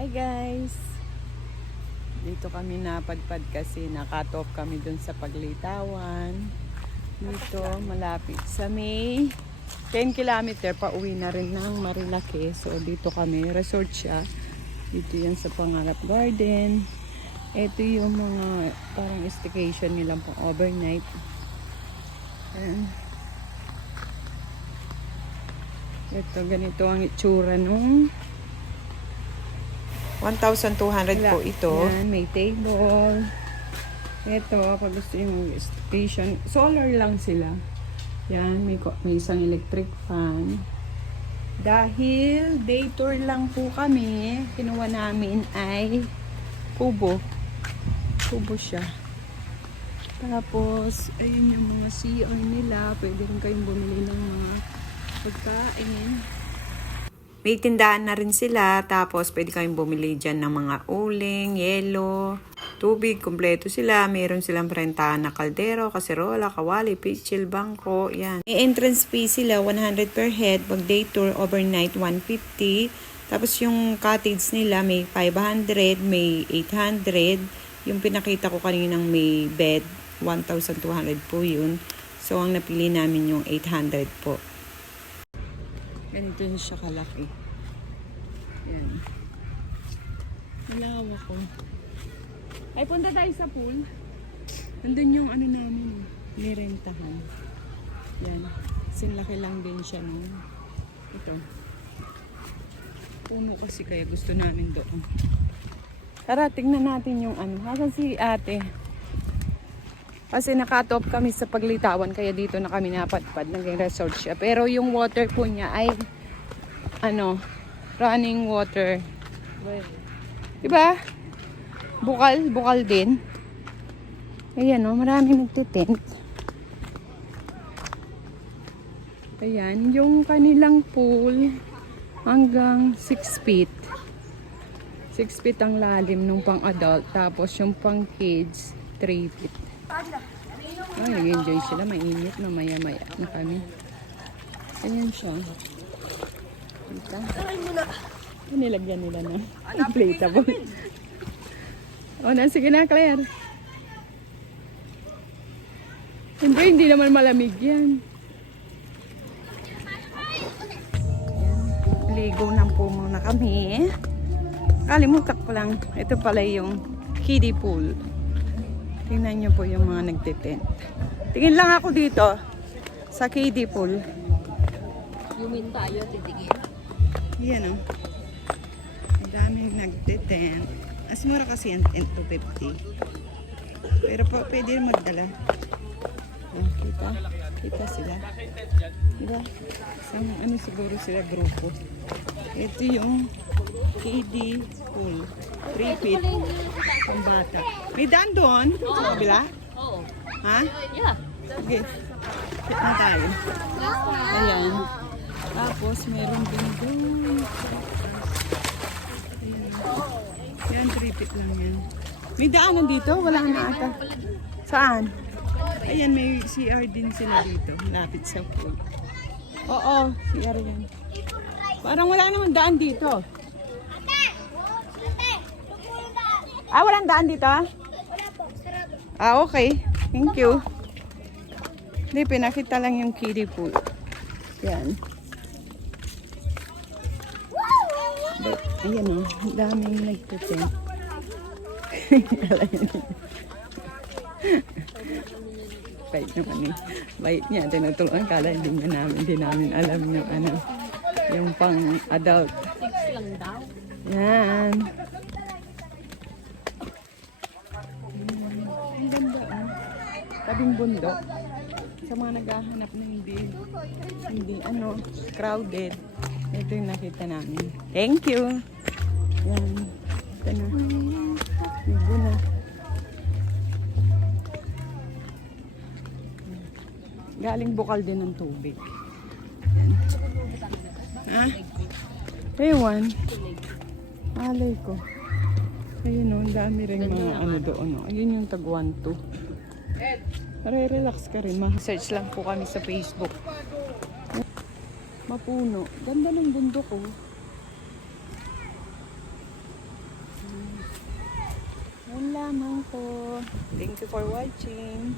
Hi guys! Dito kami napadpad kasi naka-cut off kami dun sa paglitawan. Dito, malapit sa may 10 kilometer pa uwi na rin ng Marilake. So dito kami, resort siya. Dito yan sa Pangarap Garden. Ito yung mga parang staycation nilang pang overnight. Ayan. Ito, ganito ang itsura nung 1,200 po ito. yan, may table. Ito, pag gusto yung station, solar lang sila. Yan, may, may isang electric fan. Dahil day tour lang po kami, kinuha namin ay kubo. Kubo siya. Tapos, ayun yung mga CR nila. Pwede rin kayong bumili ng mga pagkain. May tindahan na rin sila. Tapos, pwede kayong bumili dyan ng mga uling, yelo, tubig. Kompleto sila. Meron silang prentahan na kaldero, kaserola, kawali, pitchil, bangko. Yan. May entrance fee sila, 100 per head. Pag day tour, overnight, 150. Tapos, yung cottage nila, may 500, may 800. Yung pinakita ko kaninang may bed, 1,200 po yun. So, ang napili namin yung 800 po. Ganito siya kalaki. Yan. Ilawa ko. Ay, punta tayo sa pool. Nandun yung ano namin, nirentahan. Yan. Sinlaki lang din siya nung ito. Puno kasi kaya gusto namin doon. Tara, tingnan natin yung ano. Hasan si ate. Kasi nakatop kami sa paglitawan kaya dito na kami napadpad. Naging resort siya. Pero yung water po niya ay ano, running water. Diba? Bukal, bukal din. Ayan o, marami nagtitent. Ayan, yung kanilang pool hanggang 6 feet. 6 feet ang lalim nung pang adult. Tapos yung pang kids, 3 feet. Ay, nag-enjoy sila. Mainit na maya-maya na kami. Ayan siya. Kita. Ay, nilagyan nila ng inflatable. o, na, sige na, Claire. Hindi, hindi naman malamig yan. Ligo na po muna kami. Kalimutan ko lang. Ito pala yung kiddie pool. Tingnan nyo po yung mga nagtitent. Tingin lang ako dito sa kiddie pool. Yumin tayo, titigil. Yan o. Ang daming nagtitent. As mura kasi yan, 10 to 50. Pero pa, pwede rin magdala. Oh, kita? Kita sila. Diba? Isang ano siguro sila grupo. Ito yung KD pool. 3 feet. Ang bata. May daan doon? Sa kabila? Oo. Ha? Yeah. Sige. Fit na tayo. Ayan. Tapos, meron din doon. Ayan. Yan, 3 feet lang yan. May daanan dito? Wala na ata. Saan? Ayan, may CR din sila dito. Lapit sa pool. Oo, CR yan. Parang wala namang daan dito. Ah, walang daan dito? Ah, okay. Thank you. Hindi, pinakita lang yung kiddie pool. Yan. But, ayan o, oh, daming nagtitent. Bait naman eh. Bait niya, tinutulungan kala hindi niya namin, hindi namin alam yung ano, yung pang adult. Six lang daw. Yan. Ang ganda ah. Tabing bundok. Sa mga naghahanap na hindi, hindi ano, crowded. Ito yung nakita namin. Thank you. Yan. Ito na. Ligo na. Galing bukal din ng tubig. Ha? Ewan. Alay ko. Ayun o, ang dami rin mga ano doon. Oh. Ayun yung tag 1 2. Re-relax ka rin. Search lang po kami sa Facebook. Mapuno. Ganda ng bundok oh. Yun lamang po. Thank you for watching.